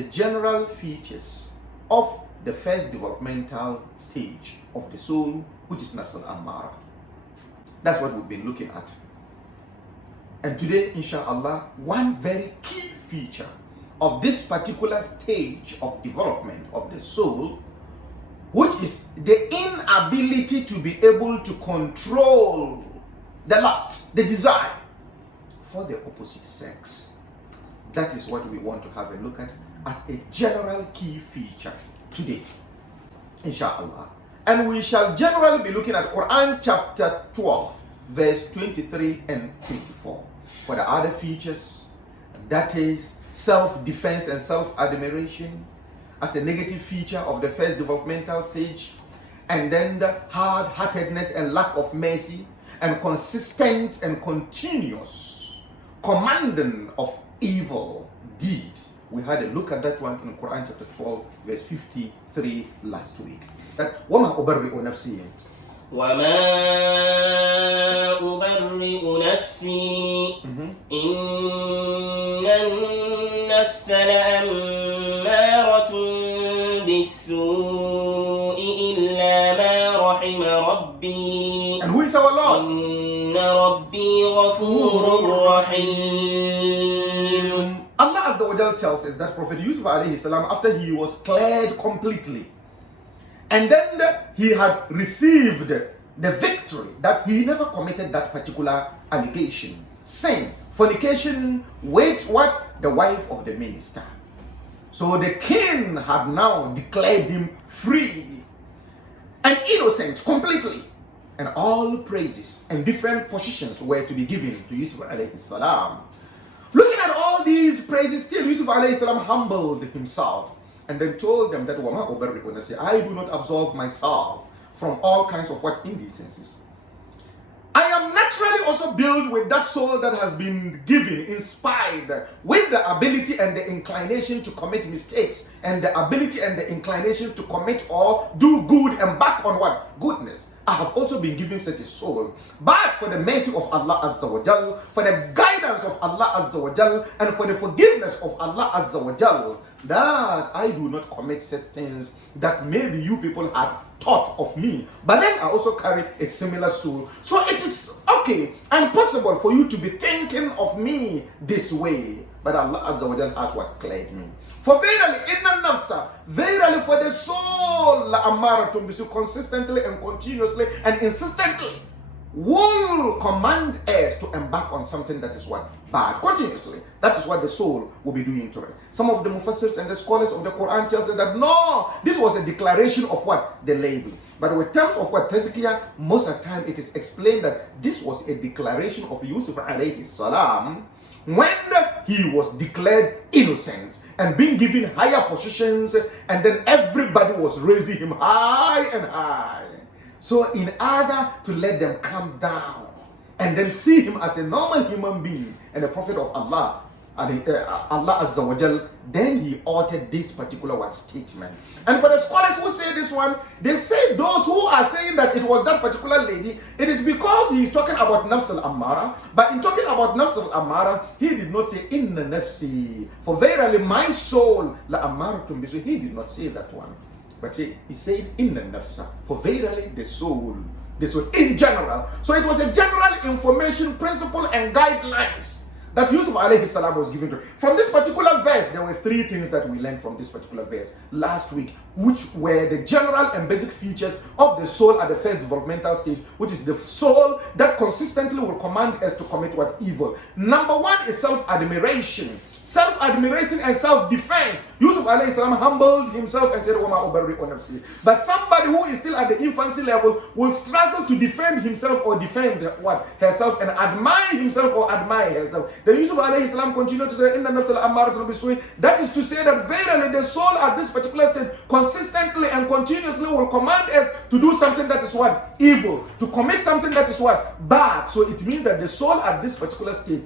the general features of the first developmental stage of the soul, which is Nafsul Ammaarah. That's what we've been looking at. And today, inshallah, one very key feature of this particular stage of development of the soul, which is the inability to be able to control the lust, the desire for the opposite sex. That is what we want to have a look at as a general key feature today, inshallah. And we shall generally be looking at Quran chapter 12, verse 23 and 24. For the other features, that is self-defense and self-admiration as a negative feature of the first developmental stage, and then the hard-heartedness and lack of mercy, and consistent and continuous commanding of evil deed. We had a look at that one in Quran chapter 12, verse 53 last week. That وَمَا أُبَرِّئُ نَفْسِي وَمَا أُبَرِّئُ نَفْسِي إِنَّ النَّفْسَ لَأَمَّارَةٌ بِالسُّوءِ إِلَّا مَا رَحِمَ رَبِّي. And who is our Lord? إِنَّ رَبِّي غَفُورٌ رَحِيمٌ. Allah Azza wa Jal tells us that Prophet Yusuf alayhi salam, after he was cleared completely, and then he had received the victory, that he never committed that particular allegation, sin, fornication with what? The wife of the minister. So the king had now declared him free and innocent completely. And all praises and different positions were to be given to Yusuf alayhi salam. Looking at all these praises, still Yusuf alayhi salam humbled himself and then told them that وَمَا أُبَرِّئُ نَفْسِي, I do not absolve myself from all kinds of what? Indecencies. I am naturally also built with that soul that has been given, inspired with the ability and the inclination to commit mistakes, and the ability and the inclination to commit or do good and back on what? Goodness. I have also been given such a soul, but for the mercy of Allah Azza wa Jal, for the guidance of Allah Azza wa Jal, and for the forgiveness of Allah Azza wa Jal, that I do not commit such things that maybe you people had thought of me. But then I also carry a similar soul. So it is okay and possible for you to be thinking of me this way. But Allah Azza wa Jal has what? Cleared me. For verily, inna nafsa, verily for the soul, la ammaratun bisu, consistently and continuously and insistently will command us to embark on something that is what? Bad. Continuously. That is what the soul will be doing to it. Some of the mufassirs and the scholars of the Quran tells us that no, this was a declaration of what? The label. But in terms of what? TAZKIYAH, most of the time it is explained that this was a declaration of Yusuf alayhi salam when he was declared innocent and being given higher positions, and then everybody was raising him high and high. So in order to let them calm down and then see him as a normal human being and a prophet of Allah, Allah Azza wa Jal, then he uttered this particular one statement. And for the scholars who say this one, they say those who are saying that it was that particular lady, it is because he is talking about Nafsul Ammaarah. But in talking about Nafsul Ammaarah, he did not say inna nafsi, for verily my soul la ammaratun bisu. He did not say that one. But he said inna nafsa, for verily the soul in general. So it was a general information, principle and guidelines that Yusuf alayhi salam was given to. From this particular verse, there were three things that we learned from this particular verse last week, which were the general and basic features of the soul at the first developmental stage, which is the soul that consistently will command us to commit what? Evil. Number one is self-admiration. Self-admiration and self-defense. Yusuf alayhi salam humbled himself and said, وَمَا أُبَرِّئُ نَفْسِي. But somebody who is still at the infancy level will struggle to defend himself or defend what? Herself, and admire himself or admire herself. Then Yusuf alayhi salam continued to say, إِنَّ النَّفْسَ لَأَمَّارَةٌ بِالسُّوءِ. That is to say that verily the soul at this particular stage consistently and continuously will command us to do something that is what? Evil. To commit something that is what? Bad. So it means that the soul at this particular stage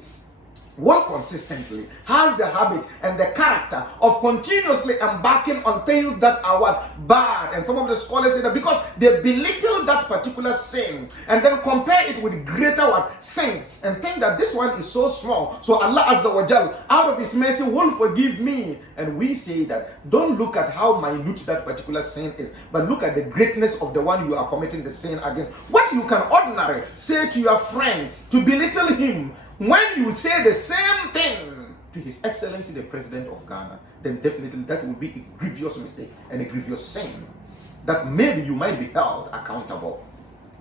one consistently has the habit and the character of continuously embarking on things that are what? Bad. And some of the scholars say that because they belittle that particular sin and then compare it with greater what? Sins, and think that this one is so small, so Allah Azza wa Jal, out of His mercy, will forgive me. And we say that don't look at how minute that particular sin is, but look at the greatness of the one you are committing the sin against. What you can ordinarily say to your friend to belittle him, when you say the same thing to His Excellency the President of Ghana, then definitely that will be a grievous mistake and a grievous sin that maybe you might be held accountable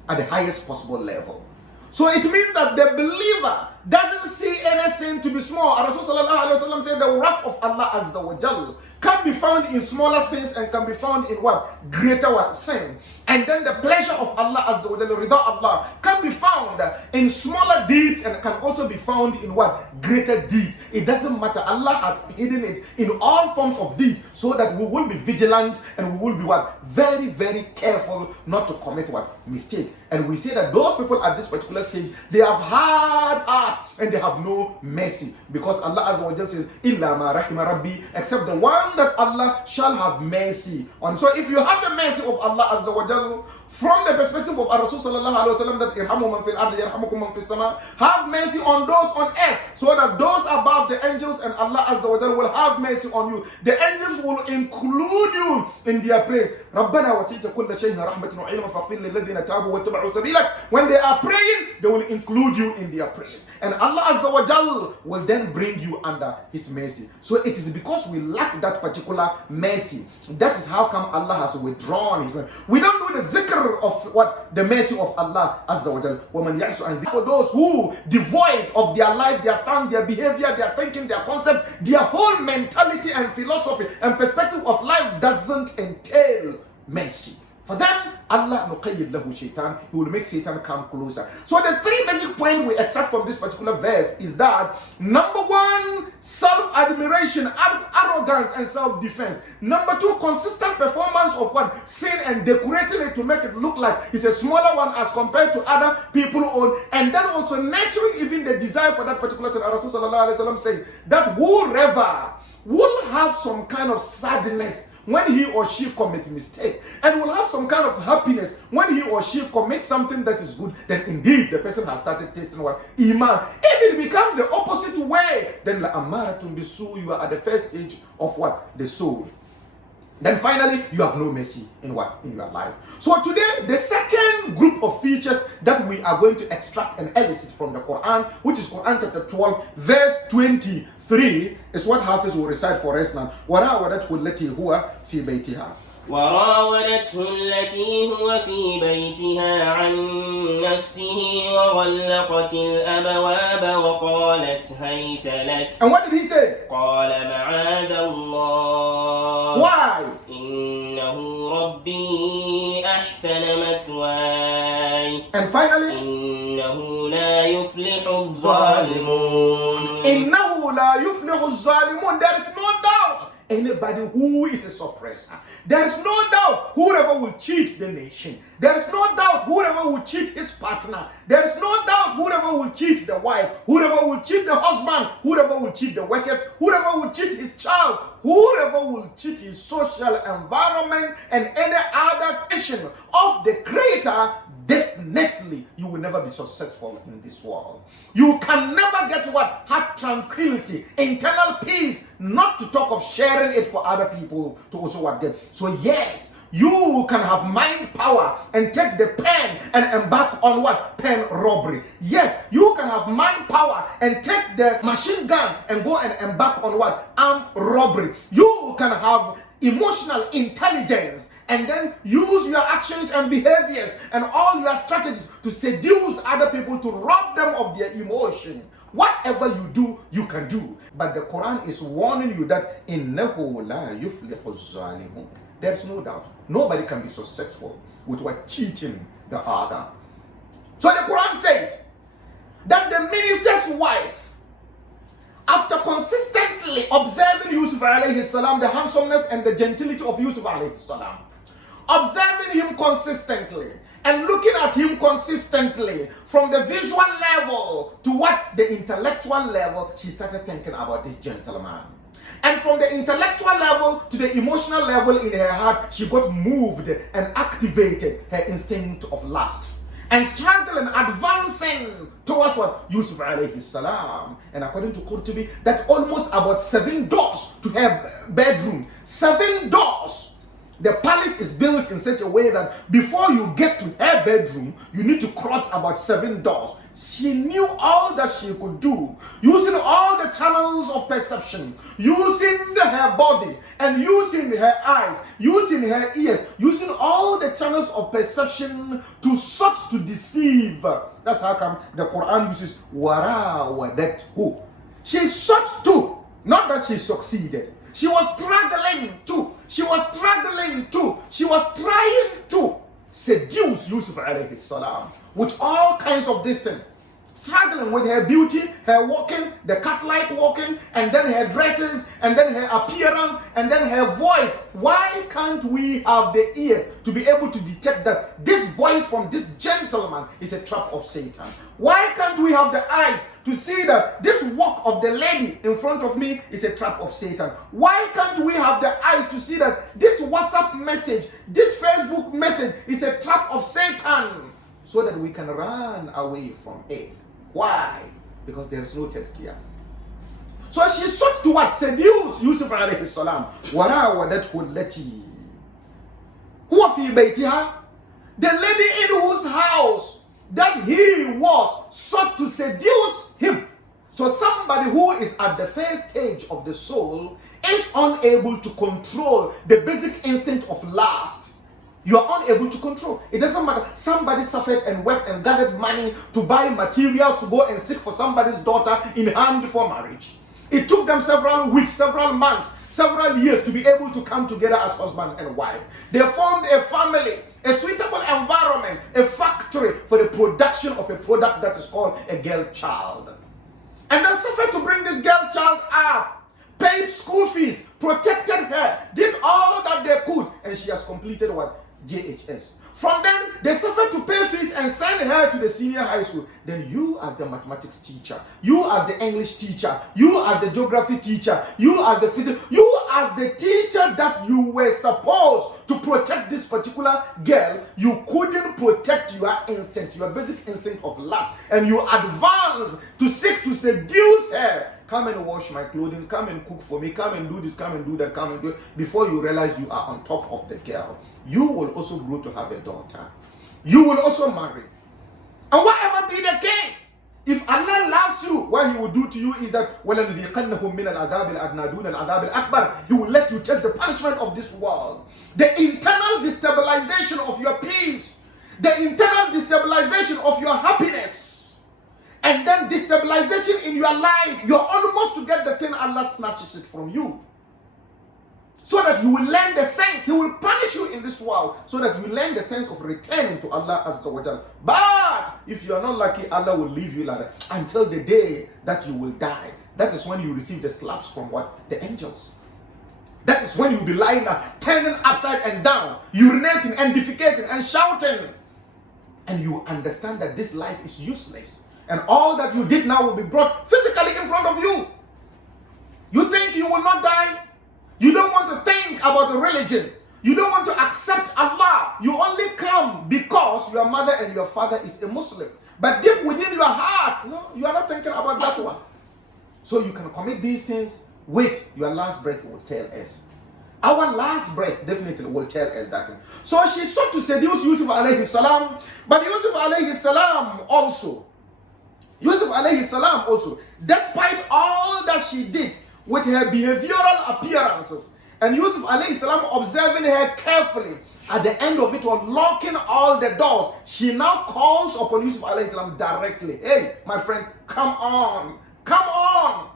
at the highest possible level. So it means that the believer doesn't see any sin to be small. Rasulullah said the wrath of Allah Azza wa Jal can be found in smaller sins and can be found in what? Greater what? Sin. And then the pleasure of Allah Azza wa Jal, Rida Allah, can be found in smaller deeds and can also be found in what? Greater deeds. It doesn't matter. Allah has hidden it in all forms of deeds so that we will be vigilant and we will be what? Very, very careful not to commit what? Mistake. And we say that those people at this particular stage, they have hard heart and they have no mercy, because Allah Azza wa Jalla says, "Illa ma rahima Rabbi," except the one that Allah shall have mercy on. So if you have the mercy of Allah Azza wa Jalla, from the perspective of Rasul sallallahu alaihi wasallam, that irhamu man fil ardi yarhamukum man fis sama, have mercy on those on earth, so that those above the angels and Allah Azza wa Jalla will have mercy on you. The angels will include you in their praise. رَبَّنَا وَسِعْتَ كُلَّ شَيْءٍ رَحْمَةً وَعِلْمًا فَاغْفِرْ لِلَّذِينَ تَابُوا وَاتَّبَعُوا سَبِيلَكَ. When they are praying, they will include you in their praise, and Allah Azza wa Jalla will then bring you under His mercy. So it is because we lack that particular mercy, that is how come Allah has withdrawn His mercy. We don't do the zikr of what? The mercy of Allah Azza wa Jalla. وَمَنْ يَعْسُ عَنْ ذِكْرِ. For those who devoid of their life, their tongue, their behavior, their thinking, their concept, their whole mentality and philosophy and perspective of life doesn't entail mercy. For them, Allah nuqayyid lahu shaitan, He will make Satan come closer. So the three basic points we extract from this particular verse is that, number one, self-admiration, arrogance and self-defense. Number two, consistent performance of what? Sin, and decorating it to make it look like it's a smaller one as compared to other people own. And then also nurturing even the desire for that particular sin. Rasulullah says that whoever will have some kind of sadness when he or she commits mistake, and will have some kind of happiness when he or she commits something that is good, then indeed the person has started tasting what? Iman. If it becomes the opposite way, then la Ammaarah bisu, you are at the first stage of what? The soul. Then finally, you have no mercy in what? In your life. So today, the second group of features that we are going to extract and elicit from the Quran, which is Quran chapter 12, verse 23, is what Hafiz will recite for us now. وَرَاوَدَتْهُ الَّتِي هُوَ فِي بَيْتِهَا. وراودته التي هو في بيتها عن نفسه وغلقت الأبواب وقالت هيت لك. And what did he say? قال معاذ الله. Why? إنه ربي أحسن مثواي. And finally, إنه لا يفلح الظالمون. إنه لا يفلح الظالمون. There is no doubt anybody who is a suppressor. There is no doubt whoever will cheat the nation. There is no doubt whoever will cheat his partner. There is no doubt whoever will cheat the wife, whoever will cheat the husband, whoever will cheat the workers, whoever will cheat his child, whoever will cheat his social environment and any other nation of the Creator. Definitely you will never be successful in this world. You can never get what? Heart tranquility, internal peace, not to talk of sharing it for other people to also what get. So yes, you can have mind power and take the pen and embark on what? Pen robbery. Yes, you can have mind power and take the machine gun and go and embark on what? Armed robbery. You can have emotional intelligence and then use your actions and behaviors and all your strategies to seduce other people, to rob them of their emotion. Whatever you do, you can do. But the Quran is warning you that إِنَّهُ لَا يُفْلِحُ الظَّالِمُونَ. There's no doubt. Nobody can be successful with what? Cheating the other. So the Quran says that the minister's wife, after consistently observing Yusuf alayhi salam, the handsomeness and the gentility of Yusuf alayhi salam, observing him consistently and looking at him consistently from the visual level to what? The intellectual level, she started thinking about this gentleman. And from the intellectual level to the emotional level in her heart, she got moved and activated her instinct of lust. and struggling, advancing towards what? Yusuf alayhi salam. And according to Qurtubi, that almost about 7 doors to her bedroom. 7 doors. The palace is built in such a way that before you get to her bedroom, you need to cross about 7 doors. She knew all that she could do, using all the channels of perception, using her body and using her eyes, using her ears, using all the channels of perception to sought to deceive. That's how come the Quran uses warawadathu. She sought to, not that she succeeded. She was struggling to. She was struggling to. She was trying to seduce Yusuf alayhi salam with all kinds of this thing. Struggling with her beauty, her walking, the cat-like walking, and then her dresses, and then her appearance, and then her voice. Why can't we have the ears to be able to detect that this voice from this gentleman is a trap of Satan? Why can't we have the eyes to see that this walk of the lady in front of me is a trap of Satan? Why can't we have the eyes to see that this WhatsApp message, this Facebook message is a trap of Satan? So that we can run away from it. Why? Because there is no TAZKIYAH. So she sought to what? Seduce Yusuf alayhi salam. وراودته التي هو في بيتها. The lady in whose house that he was sought to seduce him. So somebody who is at the first stage of the soul is unable to control the basic instinct of lust. You are unable to control. It doesn't matter. Somebody suffered and wept and gathered money to buy materials to go and seek for somebody's daughter in hand for marriage. It took them several weeks, several months, several years to be able to come together as husband and wife. They formed a family, a suitable environment, a factory for the production of a product that is called a girl child. And then suffered to bring this girl child up, paid school fees, protected her, did all that they could, and she has completed what? JHS. From then, they suffered to pay fees and send her to the senior high school. Then you as the mathematics teacher, you as the English teacher, you as the geography teacher, you as the physics, you as the teacher that you were supposed to protect this particular girl, you couldn't protect your instinct, your basic instinct of lust, and you advance to seek to seduce her. Come and wash my clothing, come and cook for me, come and do this, come and do that, come and do it. Before you realize you are on top of the girl, you will also grow to have a daughter. You will also marry. And whatever be the case, if Allah loves you, what He will do to you is that وَلَنُذِيقَنَّهُمْ مِنَ الْعَذَابِ الْأَدْنَى دُونَ الْعَذَابِ الْأَكْبَرِ. He will let you taste the punishment of this world. The internal destabilization of your peace, the internal destabilization of your happiness, and then destabilization in your life. You're almost to get the thing, Allah snatches it from you. So that you will learn the sense. He will punish you in this world so that you learn the sense of returning to Allah Azza wa Jal. But if you are not lucky, Allah will leave you like that until the day that you will die. That is when you receive the slaps from what? The angels. That is when you'll be lying there, turning upside and down, urinating and defecating and shouting. And you understand that this life is useless. And all that you did now will be brought physically in front of you. You think you will not die? You don't want to think about the religion. You don't want to accept Allah. You only come because your mother and your father is a Muslim. But deep within your heart, no, you are not thinking about that one. So you can commit these things. Wait, your last breath will tell us. Our last breath definitely will tell us that. So she sought to seduce Yusuf alayhi salam. But Yusuf alayhi salam also, despite all that she did with her behavioral appearances, and Yusuf alayhi salam observing her carefully, at the end of it all, locking all the doors, she now calls upon Yusuf alayhi salam directly. Hey, my friend, come on, come on.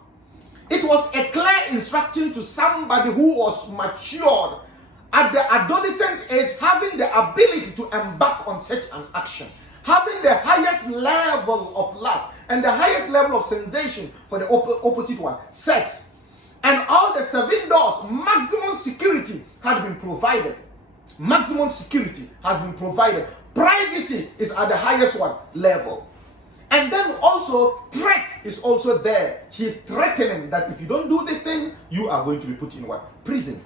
It was a clear instruction to somebody who was matured at the adolescent age, having the ability to embark on such an action, having the highest level of lust and the highest level of sensation for the opposite one, sex. And all the 7 doors, maximum security had been provided. Maximum security has been provided. Privacy is at the highest one level. And then also, threat is also there. She is threatening that if you don't do this thing, you are going to be put in what? Prison.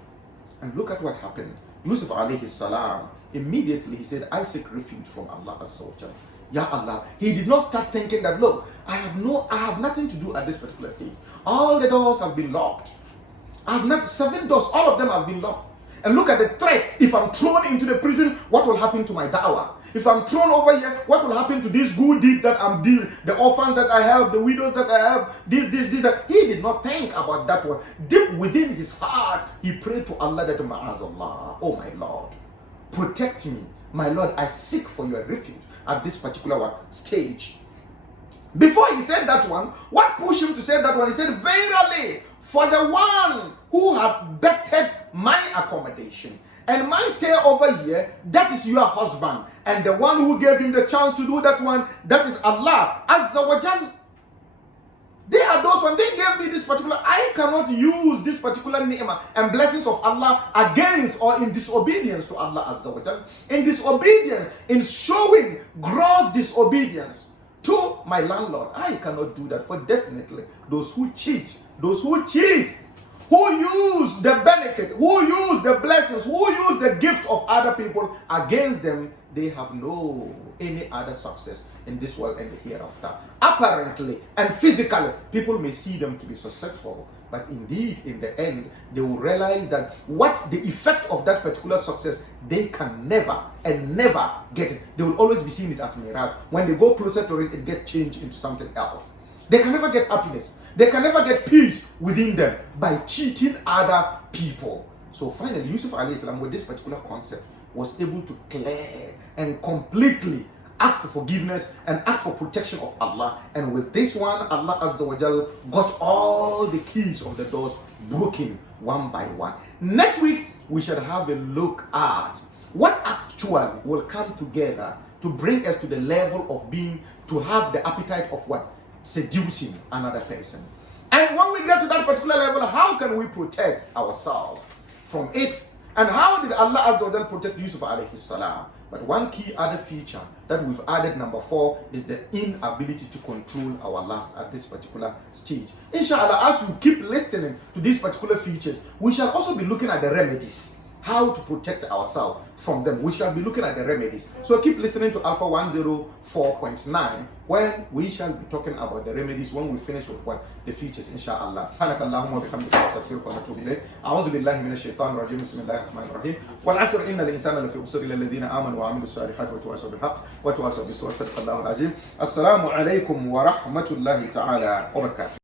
And look at what happened. Yusuf alayhi salam, immediately he said, I seek refuge from Allah Azza wa Jalla. Ya Allah, he did not start thinking that, look, I have nothing to do at this particular stage. All the doors have been locked. I have not 7 doors, all of them have been locked. And look at the threat. If I'm thrown into the prison, what will happen to my da'wah? If I'm thrown over here, what will happen to this good deed that I'm doing? The orphans that I help, the widows that I help, this, that. He did not think about that one. Deep within his heart, he prayed to Allah that, Ma'azallah, oh my Lord, protect me. My Lord, I seek for your refuge at this particular stage. Before he said that one, what pushed him to say that one? He said, verily, for the one who had bettered my accommodation and my stay over here, that is your husband. And the one who gave him the chance to do that one, that is Allah Azza wa Jal. They are those one. They gave me this particular. I cannot use this particular ni'mah and blessings of Allah against or in disobedience to Allah Azza wa Jal. In disobedience, in showing gross disobedience to my landlord. I cannot do that. For definitely those who cheat, who use the benefit, who use the blessings, who use the gift of other people against them, they have no any other success in this world and the hereafter. Apparently and physically, people may see them to be successful, but indeed in the end, they will realize that what the effect of that particular success, they can never and never get it. They will always be seeing it as mirage. When they go closer to it, it gets changed into something else. They can never get happiness. They can never get peace within them by cheating other people. So finally, Yusuf alayhi salam, with this particular concept, was able to clear and completely ask for forgiveness and ask for protection of Allah. And with this one, Allah Azza wa Jal got all the keys of the doors broken one by one. Next week, we shall have a look at what actually will come together to bring us to the level of being, to have the appetite of what? Seducing another person. And when we get to that particular level, how can we protect ourselves from it? And how did Allah Azza wa Jal protect Yusuf alayhi salam? But one key other feature that we've added, number 4, is the inability to control our lust at this particular stage. Inshallah, as we keep listening to these particular features, we shall also be looking at the remedies, how to protect ourselves from them. We shall be looking at the remedies. So keep listening to Alpha 104.9 when we shall be talking about the remedies when we finish with what? The features, inshallah. سبحانك اللهم وبحمدك استغفرك واتوب اليك. اعوذ بالله من الشيطان الرجيم. بسم الله الرحمن الرحيم. والعصر ان الانسان لفي خسر الا الذين امنوا وعملوا الصالحات وتواصوا بالحق وتواصوا بالصبر. صدق الله العظيم. السلام عليكم ورحمه الله تعالى وبركاته.